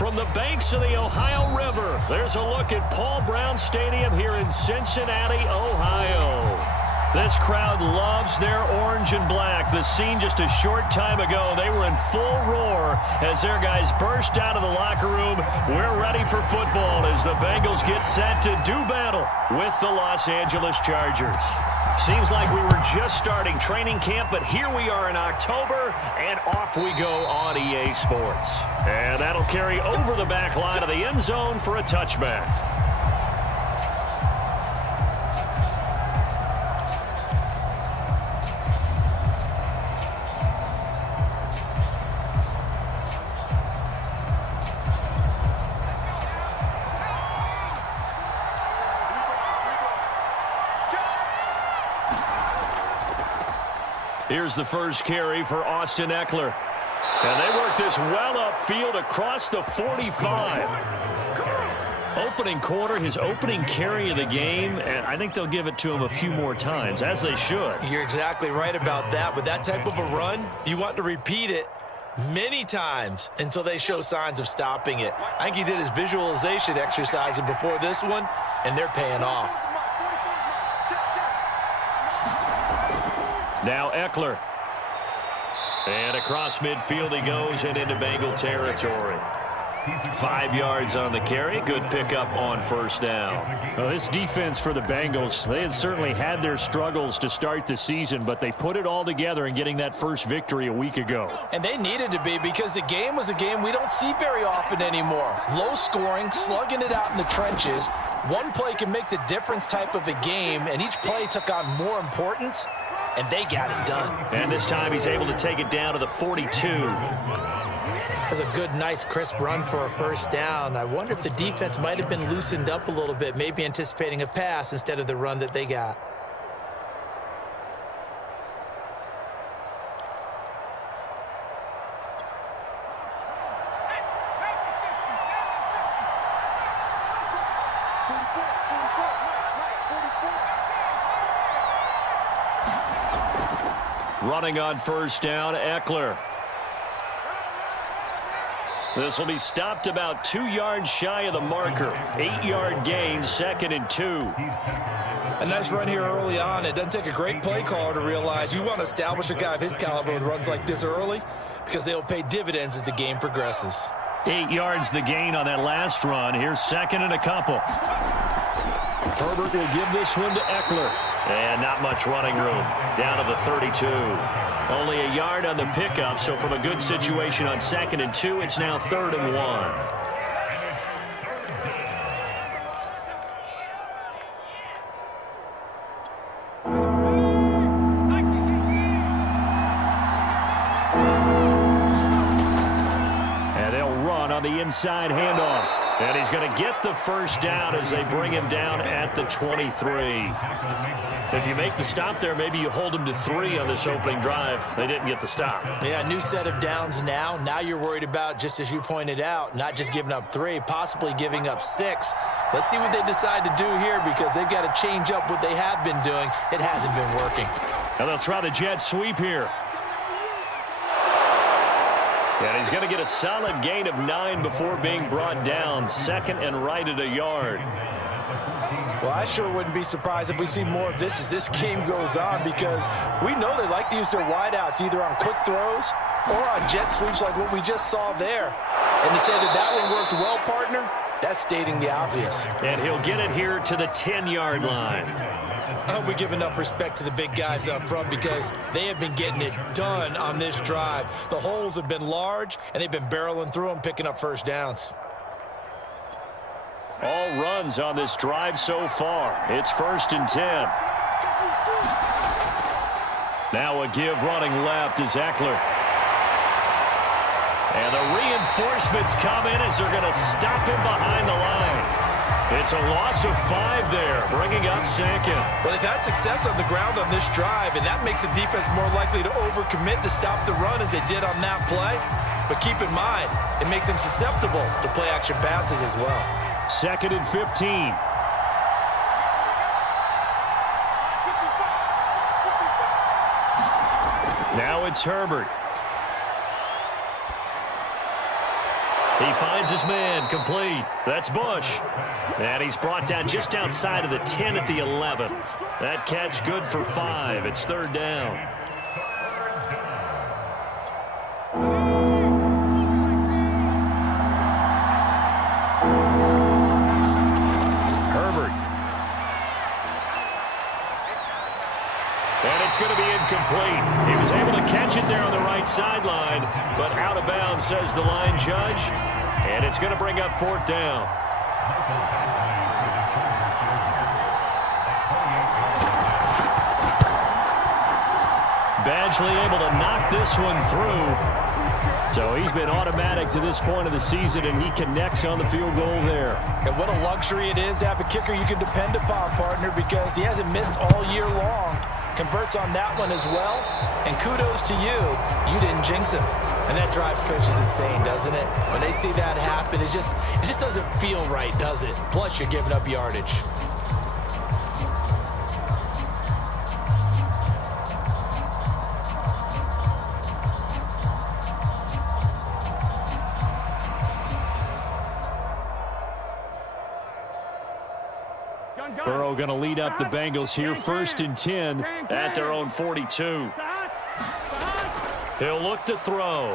From the banks of the Ohio River, there's a look at Paul Brown Stadium here in Cincinnati, Ohio. This crowd loves their orange and black. The scene just a short time ago, they were in full roar as their guys burst out of the locker room. We're ready for football as the Bengals get set to do battle with the Los Angeles Chargers. Seems like we were just starting training camp, but here we are in October, and off we go on EA Sports. And that'll carry over the back line of the end zone for a touchback. Here's the first carry for Austin Eckler. And they work this well upfield across the 45. Opening quarter, his opening carry of the game, and I think they'll give it to him a few more times, as they should. You're exactly right about that. With that type of a run, you want to repeat it many times until they show signs of stopping it. I think he did his visualization exercises before this one, and they're paying off. Now Eckler. And across midfield he goes and into Bengal territory. 5 yards on the carry. Good pickup on first down. Well, this defense for the Bengals, they had certainly had their struggles to start the season, but they put it all together in getting that first victory a week ago. And they needed to be, because the game was a game we don't see very often anymore. Low scoring, slugging it out in the trenches. One play can make the difference type of a game, and each play took on more importance. And they got it done. And this time he's able to take it down to the 42. That's a good, nice, crisp run for a first down. I wonder if the defense might have been loosened up a little bit, maybe anticipating a pass instead of the run that they got. Running on first down, Eckler. This will be stopped about 2 yards shy of the marker. 8-yard gain, 2nd and 2. A nice run here early on. It doesn't take a great play caller to realize you want to establish a guy of his caliber with runs like this early, because they'll pay dividends as the game progresses. 8 yards the gain on that last run. Here's 2nd and a couple. Herbert will give this one to Eckler. And not much running room. Down to the 32. Only a yard on the pickup, so from a good situation on 2nd and 2, it's now 3rd and 1. And they'll run on the inside handoff. And he's going to get the first down as they bring him down at the 23. If you make the stop there, maybe you hold them to 3 on this opening drive. They didn't get the stop. Yeah, new set of downs now. Now you're worried about, just as you pointed out, not just giving up 3, possibly giving up 6. Let's see what they decide to do here, because they've got to change up what they have been doing. It hasn't been working. And they'll try the jet sweep here. And he's going to get a solid gain of 9 before being brought down. 2nd and right at a yard. Well, I sure wouldn't be surprised if we see more of this as this game goes on, because we know they like to use their wideouts either on quick throws or on jet sweeps like what we just saw there. And to say that that one worked well, partner, that's stating the obvious. And he'll get it here to the 10-yard line. I hope we give enough respect to the big guys up front, because they have been getting it done on this drive. The holes have been large, and they've been barreling through them, picking up first downs. All runs on this drive so far. It's 1st and 10. Now a give running left is Eckler. And the reinforcements come in as they're going to stop him behind the line. It's a loss of 5 there, bringing up 2nd. Well, they've had success on the ground on this drive, and that makes the defense more likely to overcommit to stop the run as they did on that play. But keep in mind, it makes them susceptible to play-action passes as well. 2nd and 15. Now it's Herbert. He finds his man, complete. That's Bush. And he's brought down just outside of the 10 at the 11. That catch good for 5. It's third down. Herbert. And it's going to be incomplete. He was able to catch it there on the right sideline, but out of bounds, says the line judge. And it's going to bring up fourth down. Badgley able to knock this one through. So he's been automatic to this point of the season, and he connects on the field goal there. And what a luxury it is to have a kicker you can depend upon, partner, because he hasn't missed all year long. Converts on that one as well. And kudos to you. You didn't jinx him. And that drives coaches insane, doesn't it? When they see that happen, it just doesn't feel right, does it? Plus, you're giving up yardage. Burrow going to lead up the Bengals here, 1st and 10 at their own 42. He'll look to throw.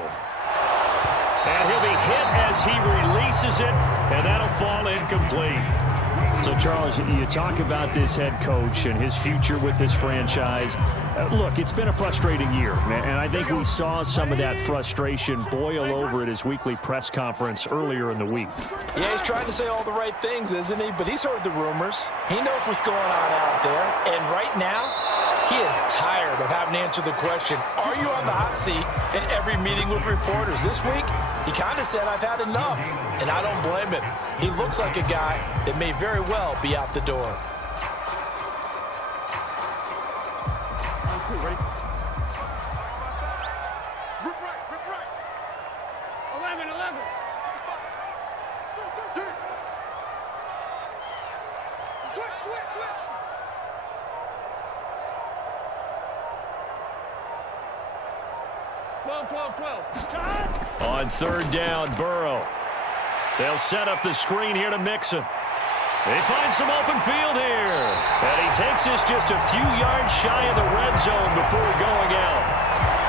And he'll be hit as he releases it, and that'll fall incomplete. So, Charles, you talk about this head coach and his future with this franchise. Look, it's been a frustrating year, and I think we saw some of that frustration boil over at his weekly press conference earlier in the week. Yeah, he's trying to say all the right things, isn't he? But he's heard the rumors. He knows what's going on out there. And right now, he is tired of having to answer the question, are you on the hot seat in every meeting with reporters? This week, he kind of said, I've had enough. And I don't blame him. He looks like a guy that may very well be out the door. Ready? Rip right. 11. Switch. 12. On third down, Burrow. They'll set up the screen here to Mixon. He finds some open field here. And he takes this just a few yards shy of the red zone before going out.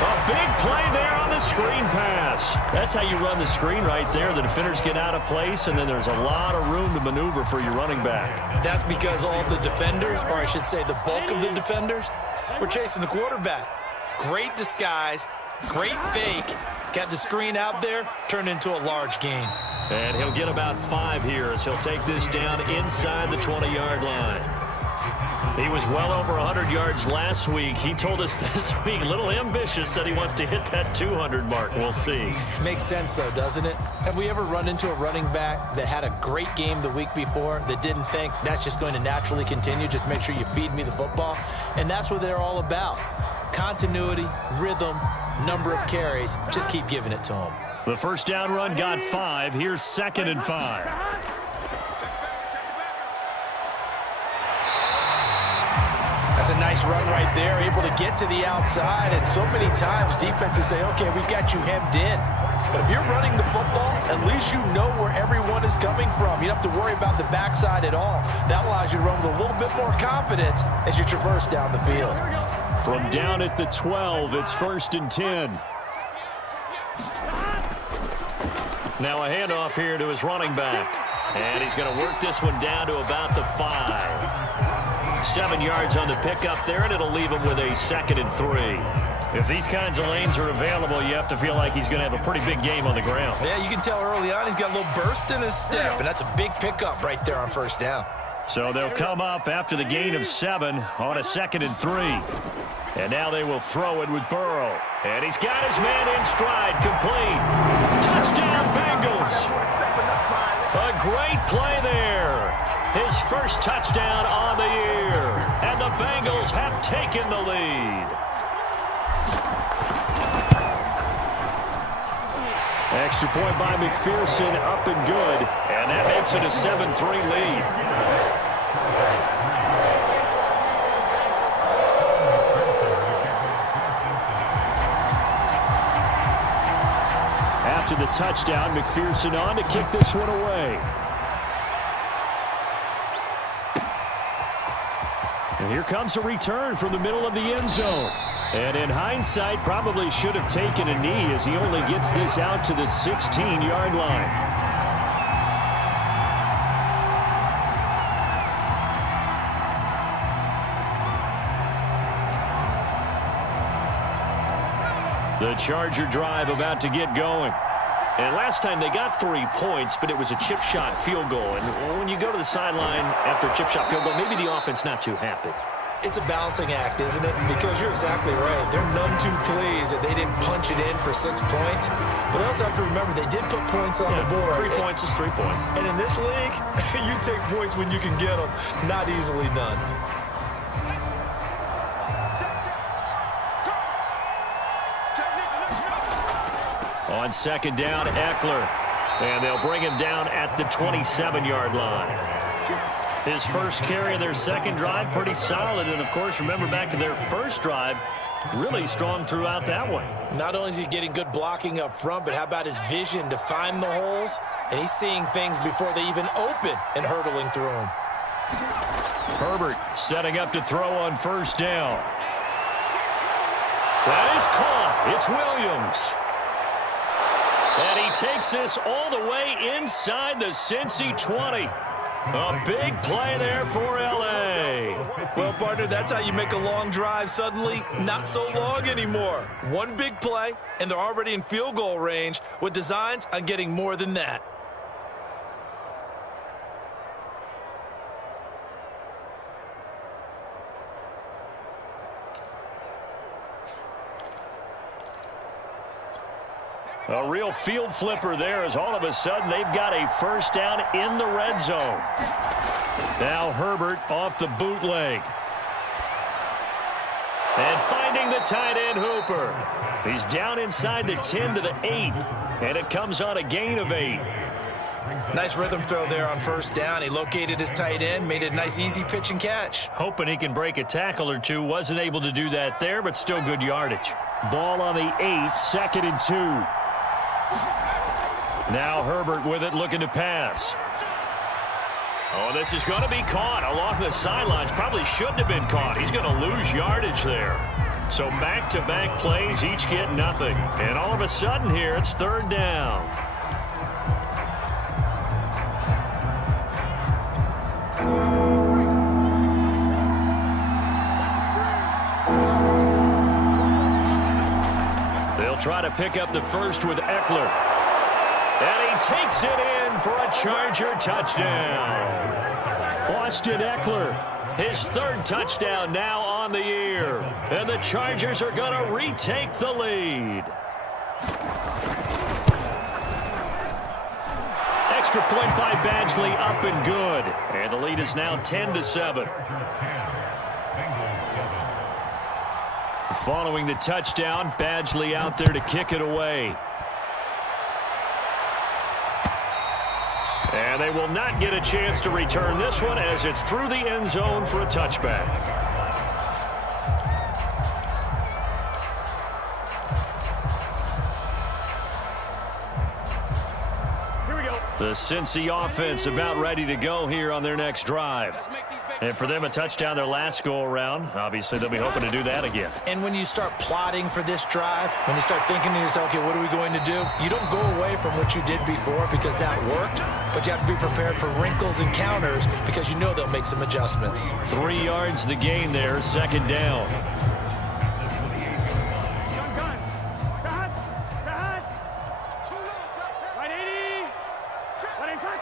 A big play there on the screen pass. That's how you run the screen right there. The defenders get out of place, and then there's a lot of room to maneuver for your running back. That's because all the defenders, or I should say the bulk of the defenders, were chasing the quarterback. Great disguise, great fake. Got the screen out there, turned into a large gain. And he'll get about 5 here as he'll take this down inside the 20-yard line. He was well over 100 yards last week. He told us this week, a little ambitious, said he wants to hit that 200 mark. We'll see. Makes sense, though, doesn't it? Have we ever run into a running back that had a great game the week before that didn't think that's just going to naturally continue? Just make sure you feed me the football. And that's what they're all about. Continuity, rhythm, number of carries. Just keep giving it to them. The first down run got 5. Here's 2nd and 5. That's a nice run right there, able to get to the outside. And so many times defenses say, okay, we got you hemmed in. But if you're running the football, at least you know where everyone is coming from. You don't have to worry about the backside at all. That allows you to run with a little bit more confidence as you traverse down the field. From down at the 12, it's 1st and 10. Now a handoff here to his running back. And he's going to work this one down to about the 5. 7 yards on the pickup there, and it'll leave him with a 2nd and 3. If these kinds of lanes are available, you have to feel like he's going to have a pretty big game on the ground. Yeah, you can tell early on he's got a little burst in his step, and that's a big pickup right there on first down. So they'll come up after the gain of 7 on a 2nd and 3. And now they will throw it with Burrow. And he's got his man in stride, complete. Touchdown, Bengals. A great play there. His first touchdown on the year. And the Bengals have taken the lead. Extra point by McPherson, up and good. And that makes it a 7-3 lead. after the touchdown. McPherson on to kick this one away. And here comes a return from the middle of the end zone. And in hindsight, probably should have taken a knee as he only gets this out to the 16-yard line. The Charger drive about to get going. And last time they got 3 points, but it was a chip shot field goal. And when you go to the sideline after a chip shot field goal, maybe the offense not too happy. It's a balancing act, isn't it? Because you're exactly right. They're none too pleased that they didn't punch it in for 6 points. But they also have to remember they did put points on the board. 3 points is 3 points. And in this league, you take points when you can get them. Not easily done. On second down, Eckler. And they'll bring him down at the 27-yard line. His first carry of their second drive, pretty solid. And, of course, remember back to their first drive, really strong throughout that one. Not only is he getting good blocking up front, but how about his vision to find the holes? And he's seeing things before they even open and hurdling through them. Herbert setting up to throw on first down. That is caught. It's Williams. And he takes this all the way inside the Cincy 20. A big play there for L.A. Well, partner, that's how you make a long drive suddenly not so long anymore. One big play, and they're already in field goal range with designs on getting more than that. A real field flipper there as all of a sudden they've got a first down in the red zone. Now Herbert off the bootleg. And finding the tight end Hooper. He's down inside the 10 to the 8. And it comes on a gain of 8. Nice rhythm throw there on first down. He located his tight end, made it a nice easy pitch and catch. Hoping he can break a tackle or two. Wasn't able to do that there, but still good yardage. Ball on the 8, 2nd and 2. Now Herbert with it, looking to pass. Oh, this is going to be caught along the sidelines. Probably shouldn't have been caught. He's going to lose yardage there. So back-to-back plays, each get nothing. And all of a sudden here, it's third down. They'll try to pick up the first with Eckler. And he takes it in for a Charger touchdown. Austin Eckler, his third touchdown now on the year. And the Chargers are going to retake the lead. Extra point by Badgley, up and good. And the lead is now 10-7. Following the touchdown, Badgley out there to kick it away. And they will not get a chance to return this one as it's through the end zone for a touchback. Here we go. The Cincy offense about ready to go here on their next drive. And for them, a touchdown their last go-around. Obviously, they'll be hoping to do that again. And when you start plotting for this drive, when you start thinking to yourself, okay, what are we going to do? You don't go away from what you did before because that worked, but you have to be prepared for wrinkles and counters because you know they'll make some adjustments. 3 yards the gain there, second down. Right 80. Right inside.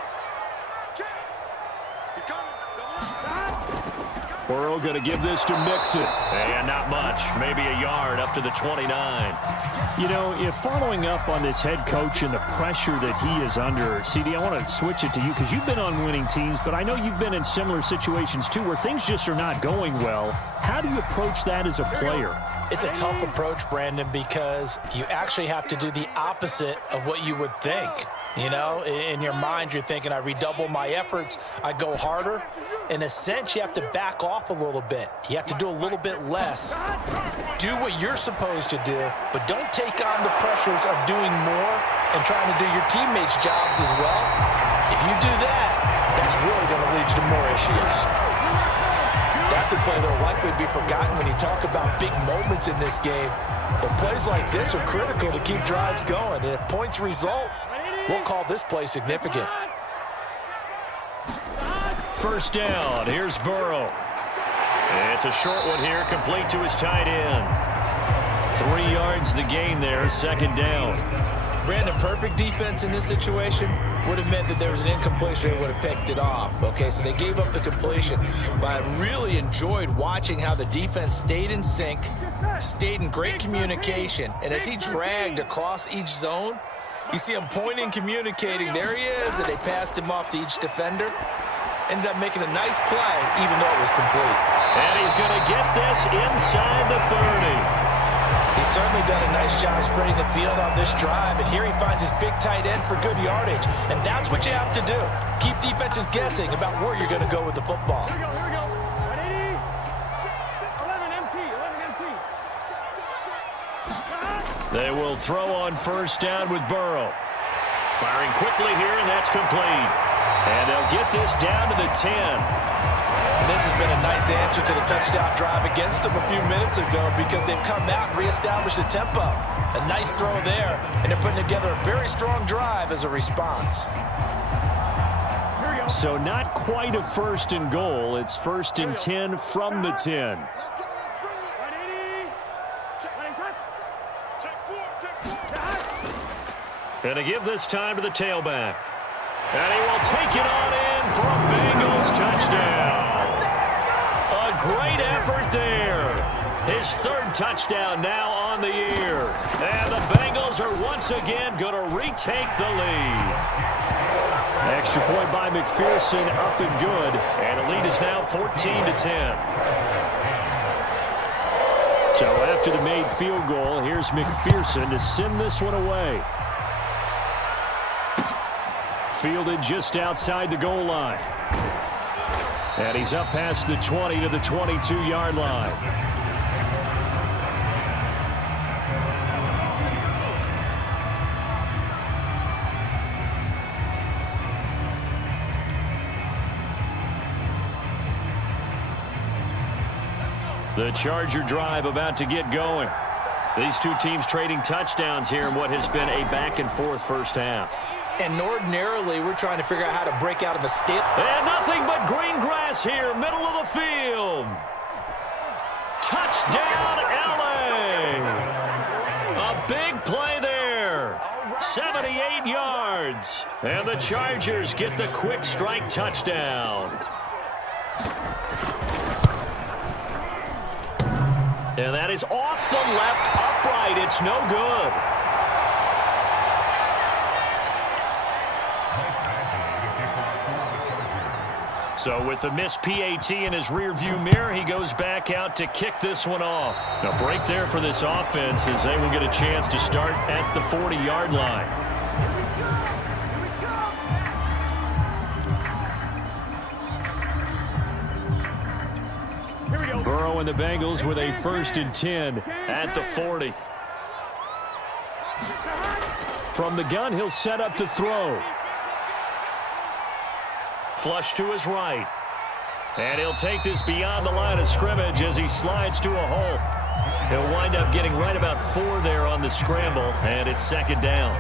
He's coming. Burrow going to give this to Mixon. And not much. Maybe a yard up to the 29. You know, if following up on this head coach and the pressure that he is under, CD, I want to switch it to you because you've been on winning teams, but I know you've been in similar situations too where things just are not going well. How do you approach that as a player? It's a tough approach, Brandon, because you actually have to do the opposite of what you would think. You know, in your mind, you're thinking, I redouble my efforts, I go harder. In a sense, you have to back off a little bit. You have to do a little bit less. Do what you're supposed to do, but don't take on the pressures of doing more and trying to do your teammates' jobs as well. If you do that, that's really going to lead you to more issues. That's a play that will likely be forgotten when you talk about big moments in this game. But plays like this are critical to keep drives going. And if points result, we'll call this play significant. First down. Here's Burrow. It's a short one here, complete to his tight end. 3 yards the gain there, second down. Brandon, perfect defense in this situation would have meant that there was an incompletion. They would have picked it off. Okay, so they gave up the completion. But I really enjoyed watching how the defense stayed in sync, stayed in great communication. And as he dragged across each zone, you see him pointing, communicating. There he is, and they passed him off to each defender. Ended up making a nice play, even though it was complete. And he's going to get this inside the 30. He's certainly done a nice job spreading the field on this drive, and here he finds his big tight end for good yardage. And that's what you have to do. Keep defenses guessing about where you're going to go with the football. Here we go. Ready? 11 empty. They will throw on first down with Burrow. Firing quickly here, and that's complete. And they'll get this down to the 10. And this has been a nice answer to the touchdown drive against them a few minutes ago because they've come out and reestablished the tempo. A nice throw there, and they're putting together a very strong drive as a response. So not quite a first and goal. It's first and 10 from the 10. And to give this time to the tailback. And he will take it on in for a Bengals touchdown. A great effort there. His third touchdown now on the year. And the Bengals are once again going to retake the lead. Extra point by McPherson, up and good. And the lead is now 14-10. So after the made field goal, here's McPherson to send this one away. Fielded just outside the goal line. And he's up past the 20 to the 22-yard line. The Charger drive about to get going. These two teams trading touchdowns here in what has been a back-and-forth first half. And ordinarily, we're trying to figure out how to break out of a stale. And nothing but green grass here, middle of the field. Touchdown, LA. A big play there. 78 yards. And the Chargers get the quick strike touchdown. And that is off the left upright. It's no good. So with the missed PAT in his rearview mirror, he goes back out to kick this one off. A break there for this offense as they will get a chance to start at the 40-yard line. Burrow and the Bengals with a first and 10 at the 40. From the gun, he'll set up to throw. Flush to his right. And he'll take this beyond the line of scrimmage as he slides to a hole. He'll wind up getting right about 4 there on the scramble, and it's second down.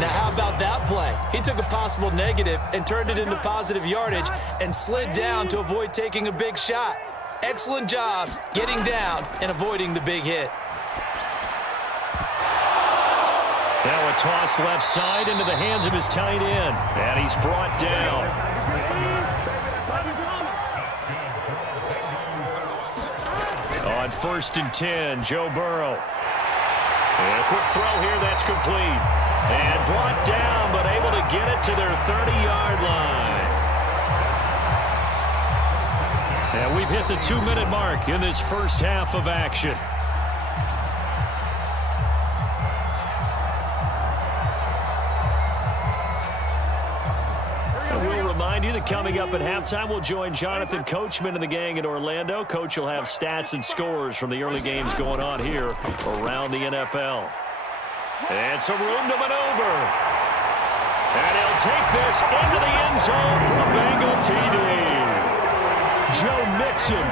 Now, how about that play? He took a possible negative and turned it into positive yardage and slid down to avoid taking a big shot. Excellent job getting down and avoiding the big hit. Now a toss left side into the hands of his tight end. And he's brought down. On first and 10, Joe Burrow. And a quick throw here, that's complete. And brought down, but able to get it to their 30-yard line. And we've hit the 2-minute mark in this first half of action. Remind you that coming up at halftime, we'll join Jonathan Coachman and the gang in Orlando. Coach will have stats and scores from the early games going on here around the NFL. And some room to maneuver. And he'll take this into the end zone for a Bengal TD. Joe Mixon,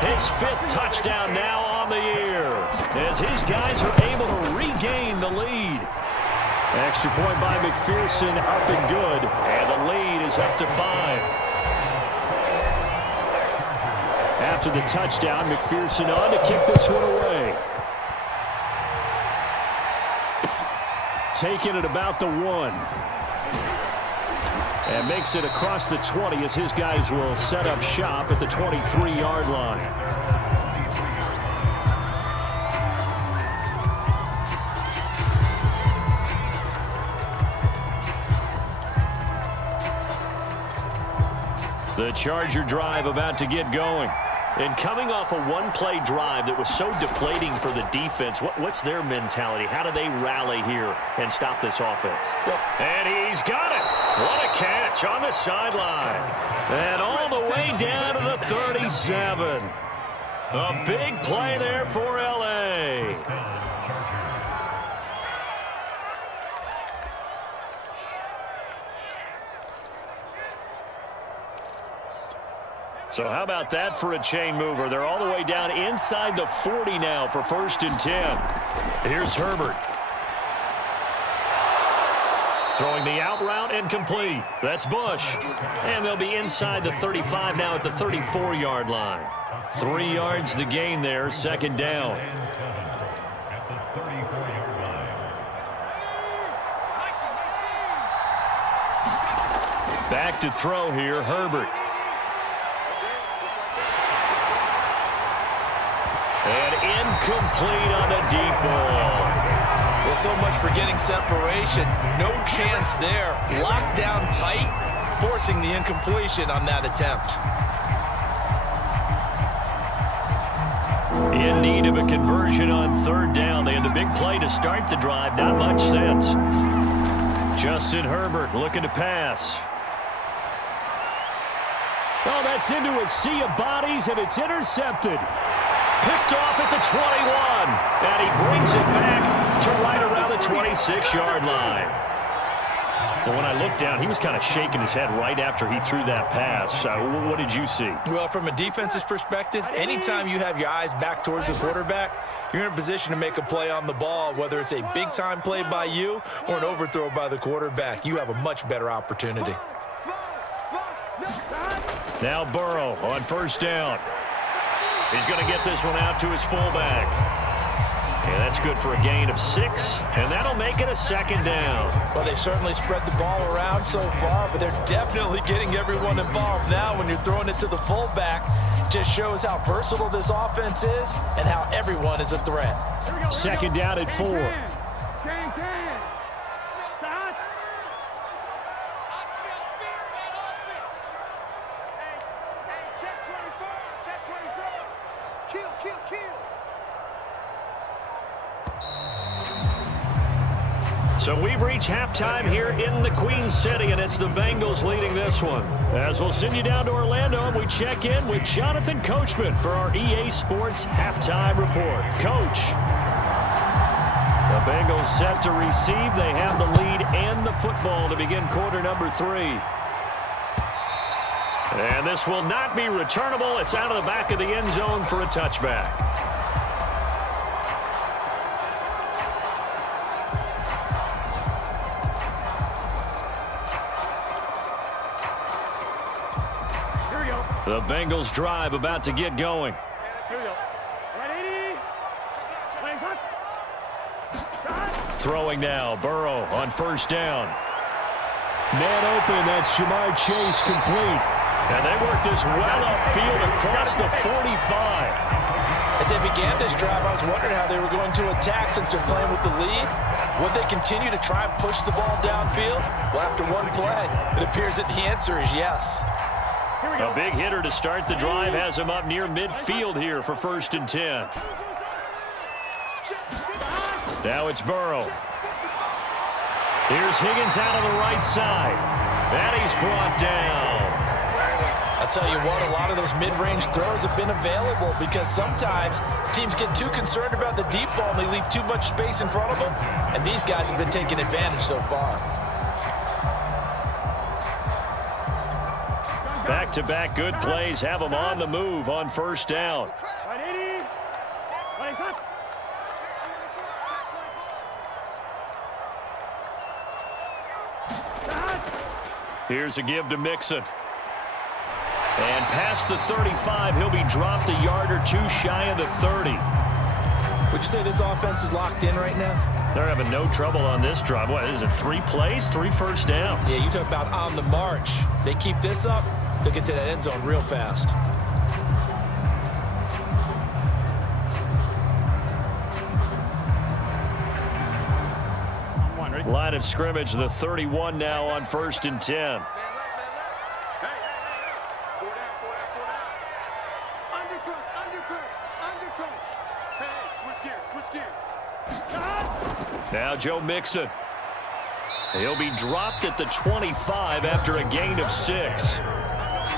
his 5th touchdown now on the year, as his guys are able to regain the lead. Extra point by McPherson, up and good, and the lead is up to 5. After the touchdown, McPherson on to kick this one away. Taking it about the 1. And makes it across the 20 as his guys will set up shop at the 23-yard line. The Charger drive about to get going. And coming off a one-play drive that was so deflating for the defense, what's their mentality? How do they rally here and stop this offense? And he's got it. What a catch on the sideline. And all the way down to the 37. A big play there for L.A. So how about that for a chain mover? They're all the way down inside the 40 now for 1st and 10. Here's Herbert. Throwing the out route and complete. That's Bush. And they'll be inside the 35 now at the 34-yard line. 3 yards the gain there, 2nd down. Back to throw here, Herbert. And incomplete on the deep ball. Well, so much for getting separation. No chance there. Locked down tight, forcing the incompletion on that attempt. In need of a conversion on 3rd down. They had the big play to start the drive. Not much sense. Justin Herbert looking to pass. Oh, that's into a sea of bodies, and it's intercepted. Picked off at the 21, and he brings it back to right around the 26-yard line. Well, when I looked down, he was kind of shaking his head right after he threw that pass. What did you see? Well, from a defense's perspective, anytime you have your eyes back towards the quarterback, you're in a position to make a play on the ball, whether it's a big-time play by you or an overthrow by the quarterback. You have a much better opportunity. Now Burrow on 1st down. He's going to get this one out to his fullback. And that's good for a gain of 6, and that'll make it a 2nd down. Well, they certainly spread the ball around so far, but they're definitely getting everyone involved now when you're throwing it to the fullback. Just shows how versatile this offense is and how everyone is a threat. 2nd down at 4. So we've reached halftime here in the Queen City, and it's the Bengals leading this one. As we'll send you down to Orlando, and we check in with Jonathan Coachman for our EA Sports Halftime Report. Coach. The Bengals set to receive. They have the lead and the football to begin quarter number 3. And this will not be returnable. It's out of the back of the end zone for a touchback. The Bengals drive about to get going. Here we go. Right 80. Throwing now, Burrow on 1st down. Man open, that's Jamar Chase complete. And they work this well upfield across the 45. As they began this drive, I was wondering how they were going to attack since they're playing with the lead. Would they continue to try and push the ball downfield? Well, after one play, it appears that the answer is yes. A big hitter to start the drive has him up near midfield here for 1st and 10. Now it's Burrow. Here's Higgins out on the right side. And he's brought down. A I'll tell you what, a lot of those mid-range throws have been available because sometimes teams get too concerned about the deep ball and they leave too much space in front of them, and these guys have been taking advantage so far. Back-to-back good plays have them on the move on first down. Here's a give to Mixon. And past the 35, he'll be dropped a yard or two shy of the 30. Would you say this offense is locked in right now? They're having no trouble on this drive. What is it, 3 plays, 3 first downs? Yeah, you talk about on the march. They keep this up, they'll get to that end zone real fast. Line of scrimmage, the 31 now on 1st and 10. Now Joe Mixon. He'll be dropped at the 25 after a gain of 6.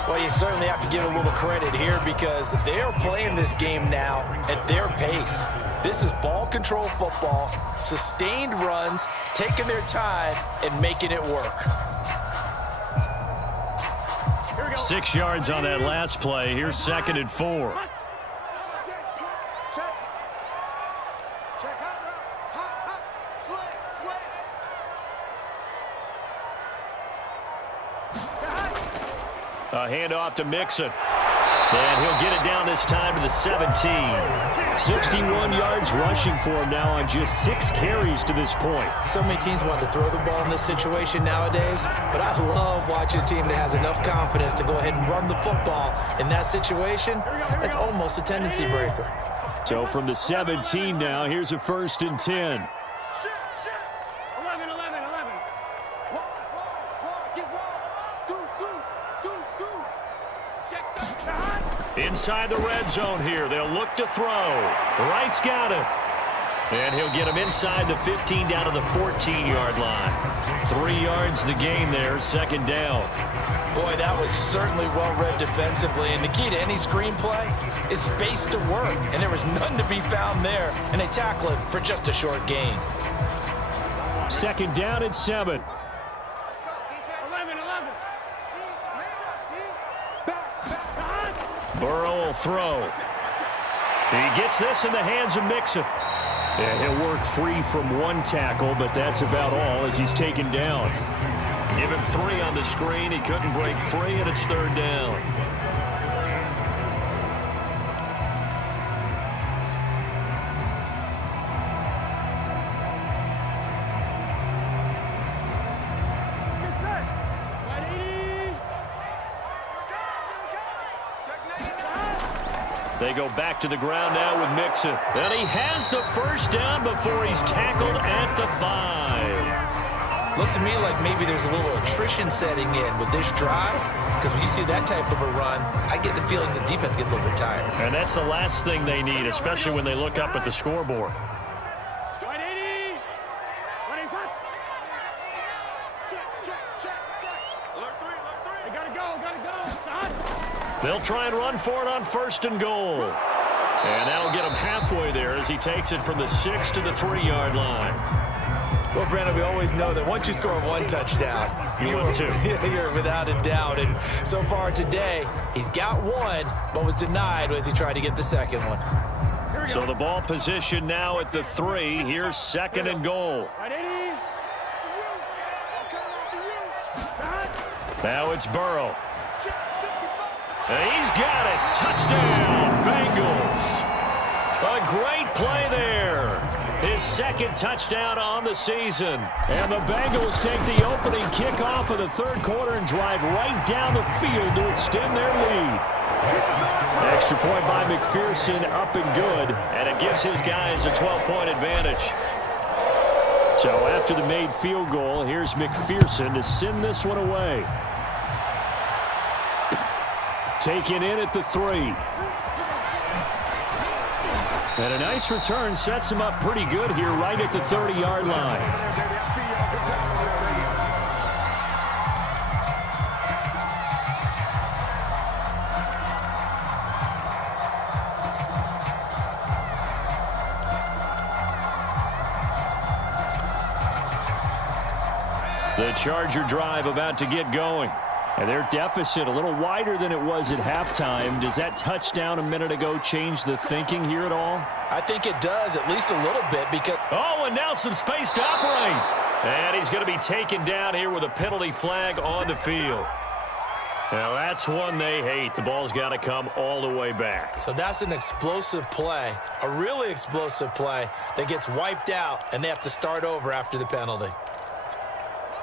Well, you certainly have to give a little credit here because they are playing this game now at their pace. This is ball control football, sustained runs, taking their time, and making it work. 6 yards on that last play. Here's 2nd and 4. A handoff to Mixon. And he'll get it down this time to the 17. 61 yards rushing for him now on just 6 carries to this point. So many teams want to throw the ball in this situation nowadays, but I love watching a team that has enough confidence to go ahead and run the football. In that situation, that's almost a tendency breaker. So from the 17 now, here's a 1st and 10. Inside the red zone here. They'll look to throw. Wright's got it. And he'll get him inside the 15 down to the 14-yard line. 3 yards the gain there, 2nd down. Boy, that was certainly well-read defensively. And the key to any screenplay is space to work. And there was none to be found there. And they tackle it for just a short gain. 2nd down at 7. Burrow will throw. He gets this in the hands of Mixon. And he'll work free from 1 tackle, but that's about all as he's taken down. Give him 3 on the screen. He couldn't break free, and it's 3rd down. They go back to the ground now with Mixon. And he has the 1st down before he's tackled at the 5. Looks to me like maybe there's a little attrition setting in with this drive, because when you see that type of a run, I get the feeling the defense gets a little bit tired. And that's the last thing they need, especially when they look up at the scoreboard. They'll try and run for it on 1st and goal. And that'll get him halfway there as he takes it from the 6 to the 3-yard line. Well, Brandon, we always know that once you score 1 touchdown, you're without a doubt. And so far today, he's got 1, but was denied as he tried to get the 2nd one. So the ball position now at the 3. Here's 2nd and goal. Now it's Burrow. And he's got it. Touchdown, Bengals. A great play there. His 2nd touchdown on the season. And the Bengals take the opening kickoff of the 3rd quarter and drive right down the field to extend their lead. Extra point by McPherson, up and good. And it gives his guys a 12-point advantage. So after the made field goal, here's McPherson to send this one away. Taken in at the 3. And a nice return sets him up pretty good here right at the 30-yard line. The Charger drive about to get going. And their deficit a little wider than it was at halftime. Does that touchdown a minute ago change the thinking here at all? I think it does, at least a little bit, because... Oh, and now some space to operate. And he's going to be taken down here with a penalty flag on the field. Now, that's one they hate. The ball's got to come all the way back. So that's an explosive play, a really explosive play that gets wiped out, and they have to start over after the penalty.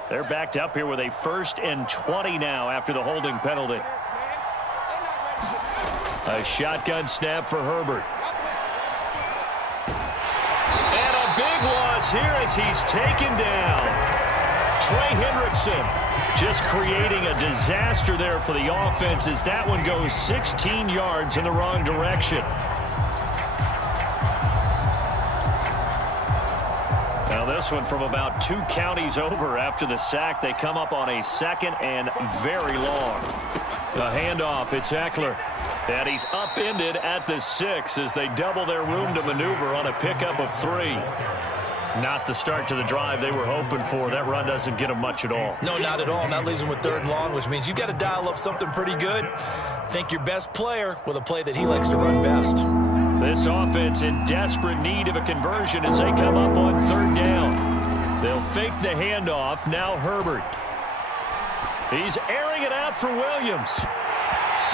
They're backed up here with a 1st and 20 now after the holding penalty. A shotgun snap for Herbert. And a big loss here as he's taken down. Trey Hendrickson just creating a disaster there for the offense as that one goes 16 yards in the wrong direction. Now this one from about 2 counties over after the sack. They come up on a 2nd and very long. A handoff. It's Eckler. And he's upended at the 6 as they double their room to maneuver on a pickup of 3. Not the start to the drive they were hoping for. That run doesn't get them much at all. No, not at all. And that leaves them with 3rd and long, which means you've got to dial up something pretty good. Think your best player with a play that he likes to run best. This offense in desperate need of a conversion as they come up on 3rd down. They'll fake the handoff. Now Herbert. He's airing it out for Williams.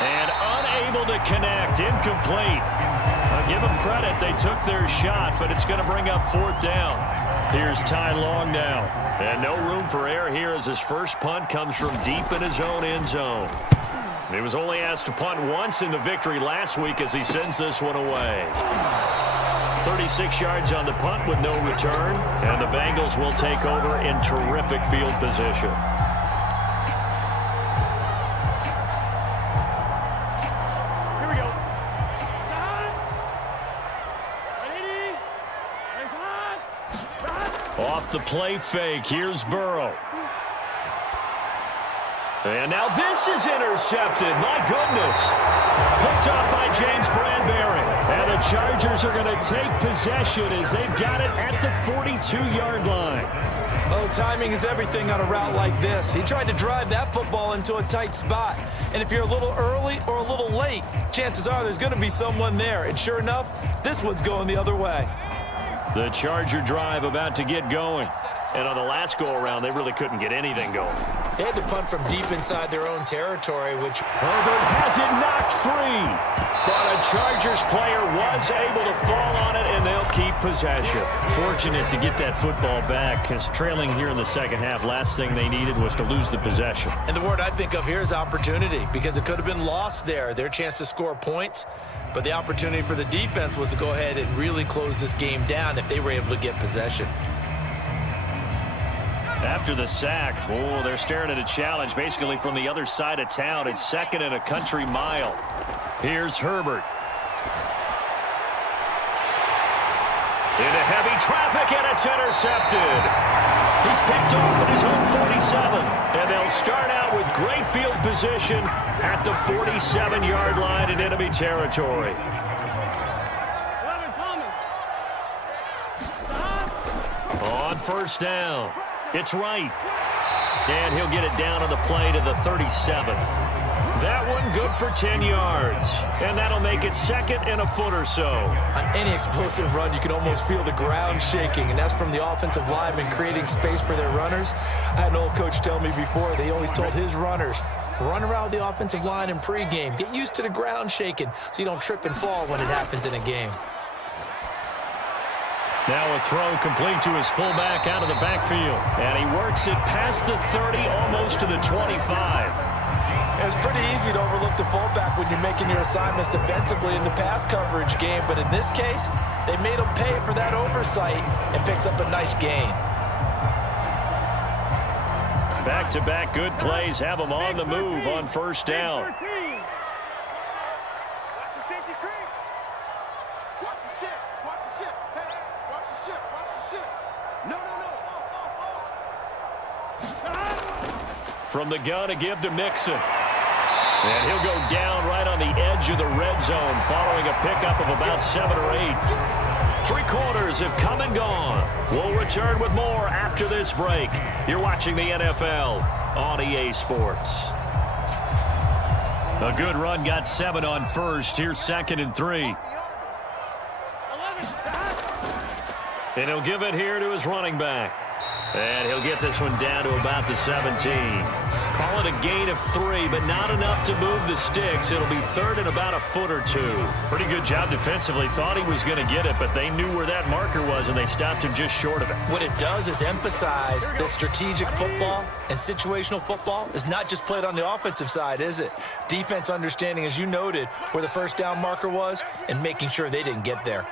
And unable to connect. Incomplete. I'll give them credit. They took their shot, but it's going to bring up 4th down. Here's Ty Long now. And no room for error here as his first punt comes from deep in his own end zone. He was only asked to punt once in the victory last week as he sends this one away. 36 yards on the punt with no return. And the Bengals will take over in terrific field position. Here we go. Off the play fake. Here's Burrow. And now this is intercepted. My goodness. Picked up by James Bradbury. And the Chargers are going to take possession as they've got it at the 42-yard line. Oh, timing is everything on a route like this. He tried to drive that football into a tight spot. And if you're a little early or a little late, chances are there's going to be someone there. And sure enough, this one's going the other way. The Charger drive about to get going. And on the last go-around, they really couldn't get anything going. They had to punt from deep inside their own territory, which... Herbert has it knocked free. But a Chargers player was able to fall on it, and they'll keep possession. Fortunate to get that football back, because trailing here in the second half, last thing they needed was to lose the possession. And the word I think of here is opportunity, because it could have been lost there. Their chance to score points. But the opportunity for the defense was to go ahead and really close this game down if they were able to get possession. After the sack, oh, they're staring at a challenge basically from the other side of town. It's 2nd and a country mile. Here's Herbert. Into heavy traffic, and it's intercepted. He's picked off at his own 47. And they'll start out with great field position at the 47-yard line in enemy territory. 11, Thomas. On 1st down. It's Wright. And he'll get it down on the play to the 37. That one good for 10 yards. And that'll make it 2nd and a foot or so. On any explosive run, you can almost feel the ground shaking, and that's from the offensive linemen creating space for their runners. I had an old coach tell me before, they always told his runners, run around the offensive line in pregame. Get used to the ground shaking so you don't trip and fall when it happens in a game. Now a throw complete to his fullback out of the backfield. And he works it past the 30, almost to the 25. It's pretty easy to overlook the fullback when you're making your assignments defensively in the pass coverage game. But in this case, they made him pay for that oversight and picks up a nice gain. Back-to-back good plays have them on the move on 1st down. Watch the safety creep. Watch the ship. Watch the ship. Hey, watch the ship. Watch the ship. No. From the gun, a give to Mixon. And he'll go down right on the edge of the red zone following a pickup of about 7 or 8. Three quarters have come and gone. We'll return with more after this break. You're watching the NFL on EA Sports. A good run, got 7 on first. Here's 2nd and 3. And he'll give it here to his running back. And he'll get this one down to about the 17. Call it a gain of 3, but not enough to move the sticks. It'll be 3rd and about a foot or 2. Pretty good job defensively. Thought he was going to get it, but they knew where that marker was, and they stopped him just short of it. What it does is emphasize that strategic football and situational football is not just played on the offensive side, is it? Defense understanding, as you noted, where the first down marker was and making sure they didn't get there.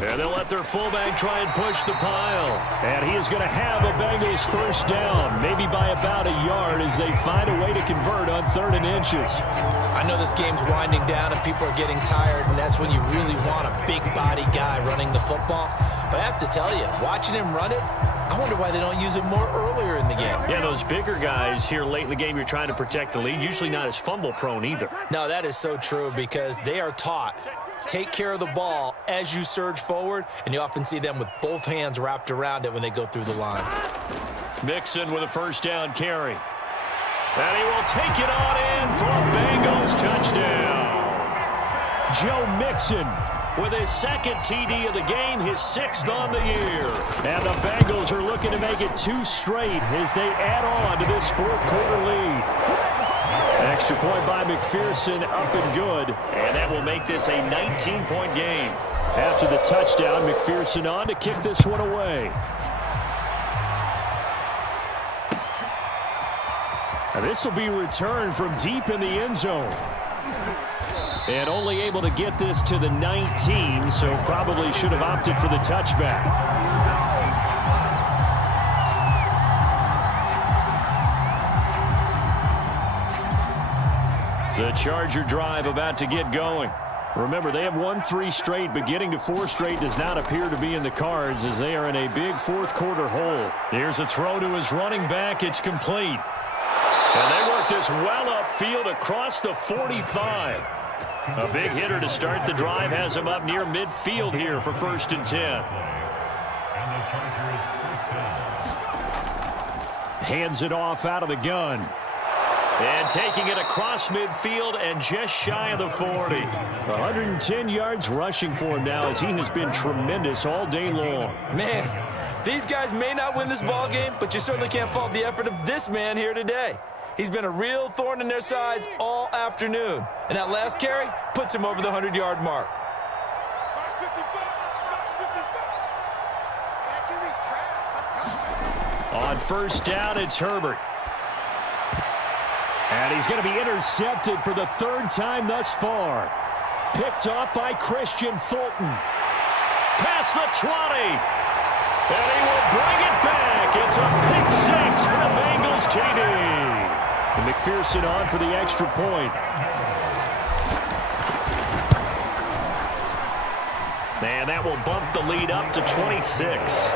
And they'll let their fullback try and push the pile. And he is going to have a Bengals first down, maybe by about a yard as they find a way to convert on 3rd and inches. I know this game's winding down and people are getting tired, and that's when you really want a big body guy running the football. But I have to tell you, watching him run it, I wonder why they don't use it more earlier in the game. Yeah, those bigger guys here late in the game, you're trying to protect the lead, usually not as fumble prone either. No, that is so true because they are taught take care of the ball as you surge forward, and you often see them with both hands wrapped around it when they go through the line. Mixon with a first down carry. And he will take it on in for a Bengals touchdown. Joe Mixon with his 2nd TD of the game, his 6th on the year. And the Bengals are looking to make it 2 straight as they add on to this 4th quarter lead. Extra point by McPherson, up and good. And that will make this a 19-point game. After the touchdown, McPherson on to kick this one away. And this will be returned from deep in the end zone. And only able to get this to the 19, so probably should have opted for the touchback. The Charger drive about to get going. Remember, they have won 3 straight, but getting to 4 straight does not appear to be in the cards as they are in a big 4th quarter hole. Here's a throw to his running back. It's complete. And they work this well upfield across the 45. A big hitter to start the drive has him up near midfield here for 1st and 10. Hands it off out of the gun. And taking it across midfield and just shy of the 40. 110 yards rushing for him now as he has been tremendous all day long. Man, these guys may not win this ball game, but you certainly can't fault the effort of this man here today. He's been a real thorn in their sides all afternoon. And that last carry puts him over the 100-yard mark. On first down, it's Herbert. And he's going to be intercepted for the 3rd time thus far. Picked off by Christian Fulton. Past the 20. And he will bring it back. It's a pick 6 for the Bengals TD. And McPherson on for the extra point. And that will bump the lead up to 26.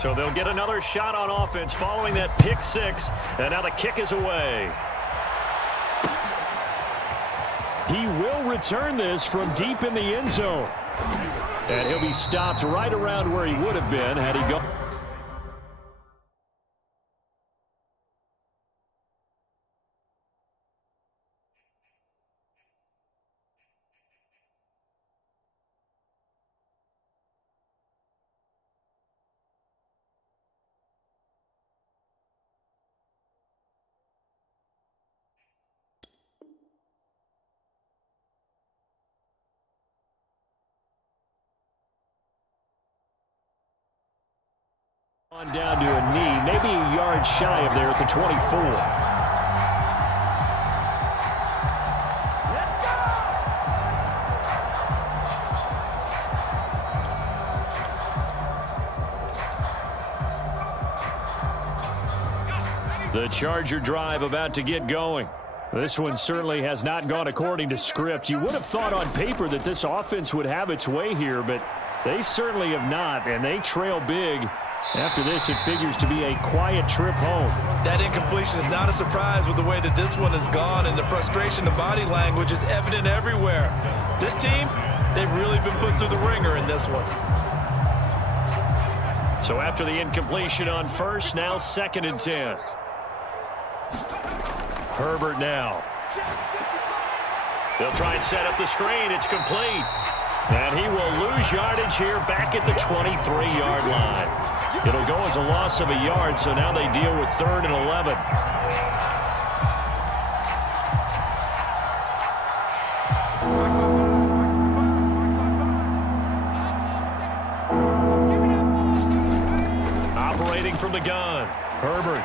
So they'll get another shot on offense following that pick 6. And now the kick is away. He will return this from deep in the end zone. And he'll be stopped right around where he would have been had he gone. On down to a knee, maybe a yard shy of there at the 24. The Charger drive about to get going. This one certainly has not gone according to script. You would have thought on paper that this offense would have its way here, but they certainly have not, and they trail big. After this, it figures to be a quiet trip home. That incompletion is not a surprise with the way that this one has gone, and the frustration, the body language is evident everywhere. This team, they've really been put through the ringer in this one. So after the incompletion on first, now 2nd and 10. Herbert now. They'll try and set up the screen. It's complete. And he will lose yardage here back at the 23-yard line. It'll go as a loss of a yard, so now they deal with 3rd and 11. Operating from the gun, Herbert.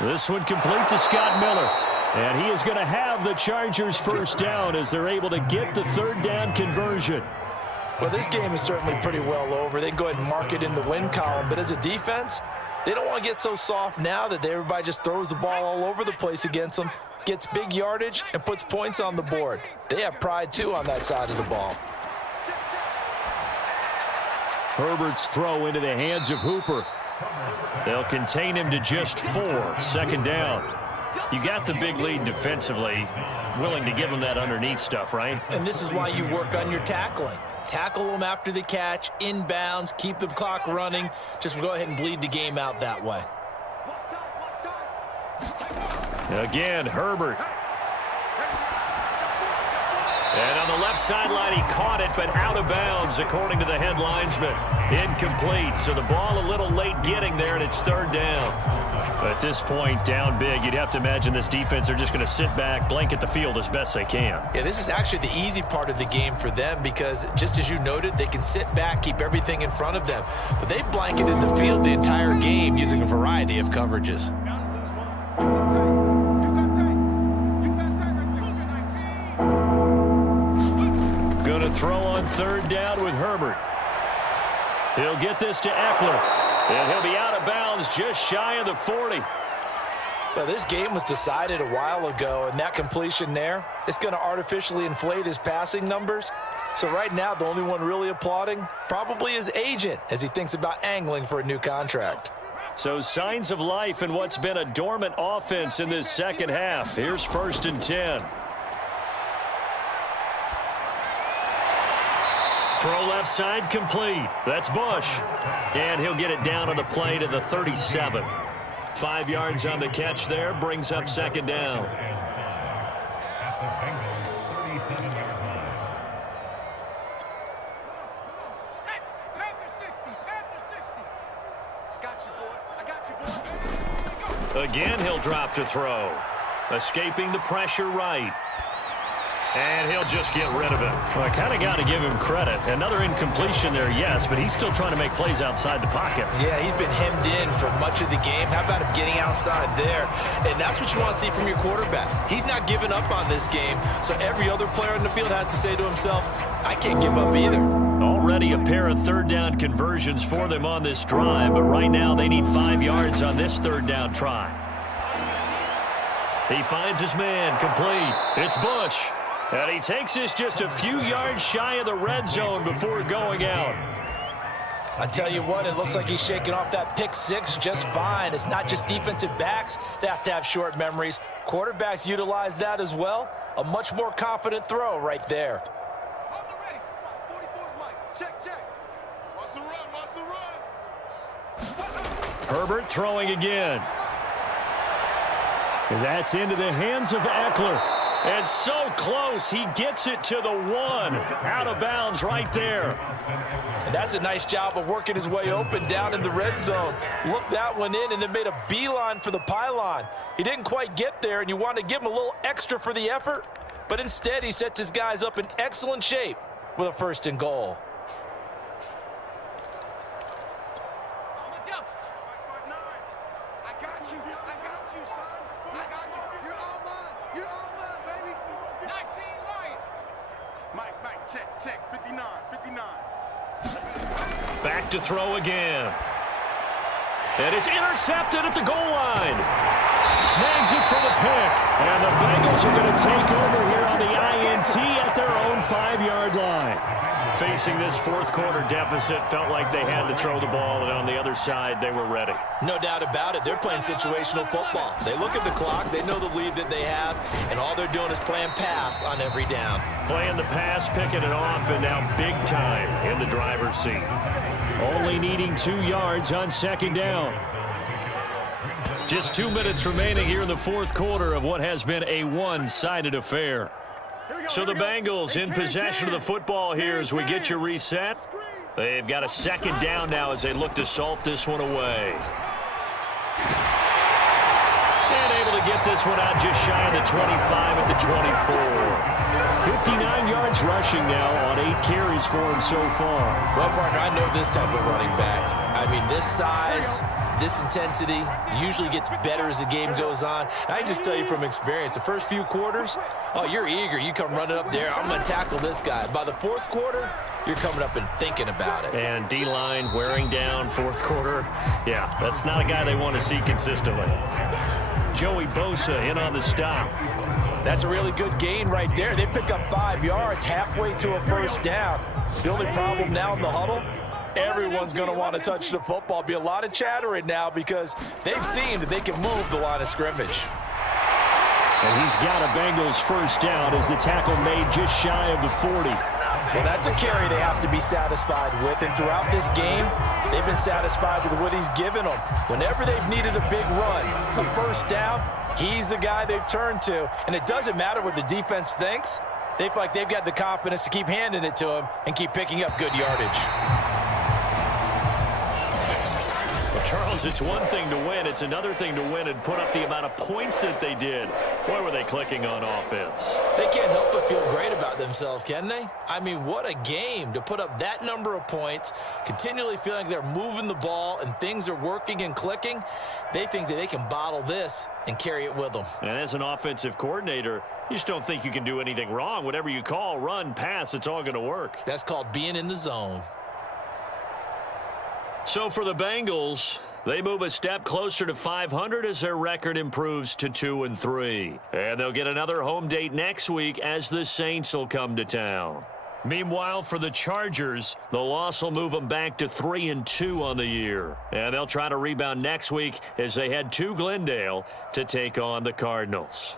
This one complete to Scott Miller. And he is going to have the Chargers first down as they're able to get the 3rd down conversion. Well, this game is certainly pretty well over. They can go ahead and mark it in the win column. But as a defense, they don't want to get so soft now that everybody just throws the ball all over the place against them, gets big yardage, and puts points on the board. They have pride, too, on that side of the ball. Herbert's throw into the hands of Hooper. They'll contain him to just 4. 2nd down. You got the big lead defensively, willing to give them that underneath stuff, right? And this is why you work on your tackling. Tackle them after the catch, inbounds, keep the clock running. Just go ahead and bleed the game out that way. Again, Herbert. And on the left sideline, he caught it, but out of bounds, according to the head linesman. Incomplete, so the ball a little late getting there, and it's 3rd down. But at this point, down big, you'd have to imagine this defense are just going to sit back, blanket the field as best they can. Yeah, this is actually the easy part of the game for them because, just as you noted, they can sit back, keep everything in front of them. But they've blanketed the field the entire game using a variety of coverages. Going to throw on 3rd down with Herbert. He'll get this to Eckler. And he'll be out of bounds just shy of the 40. Well, this game was decided a while ago, and that completion there, it's going to artificially inflate his passing numbers. So right now, the only one really applauding probably his agent as he thinks about angling for a new contract. So signs of life in what's been a dormant offense in this 2nd half. Here's 1st and 10. Throw left side complete. That's Bush. And he'll get it down on the play to the 37. 5 yards on the catch there. Brings up 2nd down. Again, he'll drop to throw. Escaping the pressure right. And he'll just get rid of it. Well, I kind of got to give him credit. Another incompletion there, yes, but he's still trying to make plays outside the pocket. Yeah, he's been hemmed in for much of the game. How about him getting outside there? And that's what you want to see from your quarterback. He's not giving up on this game, so every other player in the field has to say to himself, I can't give up either. Already a pair of 3rd down conversions for them on this drive, but right now they need 5 yards on this 3rd down try. He finds his man, complete. It's Bush. And he takes this just a few yards shy of the red zone before going out. I tell you what, it looks like he's shaking off that pick 6 just fine. It's not just defensive backs that have short memories. Quarterbacks utilize that as well. A much more confident throw right there. Herbert throwing again. That's into the hands of Eckler. And so close, he gets it to the 1. Out of bounds right there. And that's a nice job of working his way open down in the red zone. Looked that one in and then made a beeline for the pylon. He didn't quite get there, and you want to give him a little extra for the effort. But instead, he sets his guys up in excellent shape with a 1st and goal. Check, 59. Back to throw again. And it's intercepted at the goal line. Snags it for the pick. And the Bengals are going to take over here on the INT at their own 5-yard line. Facing this fourth quarter deficit, felt like they had to throw the ball, and on the other side, they were ready. No doubt about it. They're playing situational football. They look at the clock, they know the lead that they have, and all they're doing is playing pass on every down. Playing the pass, picking it off, and now big time in the driver's seat. Only needing 2 yards on second down. Just 2 minutes remaining here in the fourth quarter of what has been a one-sided affair. So the Bengals in possession of the football here as we get you reset. They've got a second down now as they look to salt this one away. And able to get this one out just shy of the 25 at the 24. 59 yards rushing now on 8 carries for him so far. Well, partner, I know this type of running back. I mean, this size, this intensity usually gets better as the game goes on. And I just tell you from experience, the first few quarters, oh, you're eager. You come running up there. I'm going to tackle this guy. By the fourth quarter, you're coming up and thinking about it. And D-line wearing down fourth quarter. Yeah, that's not a guy they want to see consistently. Joey Bosa in on the stop. That's a really good gain right there. They pick up 5 yards halfway to a first down. The only problem now in the huddle, everyone's going to want to touch the football. Be a lot of chattering now because they've seen that they can move the line of scrimmage. And he's got a Bengals first down as the tackle made just shy of the 40. Well, that's a carry they have to be satisfied with. And throughout this game, they've been satisfied with what he's given them. Whenever they've needed a big run, a first down, he's the guy they've turned to. And it doesn't matter what the defense thinks. They feel like they've got the confidence to keep handing it to him and keep picking up good yardage. Charles, it's one thing to win. It's another thing to win and put up the amount of points that they did. Boy, were they clicking on offense. They can't help but feel great about themselves, can they? I mean, what a game to put up that number of points, continually feeling they're moving the ball and things are working and clicking. They think that they can bottle this and carry it with them. And as an offensive coordinator, you just don't think you can do anything wrong. Whatever you call, run, pass, it's all going to work. That's called being in the zone. So for the Bengals, they move a step closer to 500 as their record improves to 2-3. And they'll get another home date next week as the Saints will come to town. Meanwhile, for the Chargers, the loss will move them back to 3-2 on the year. And they'll try to rebound next week as they head to Glendale to take on the Cardinals.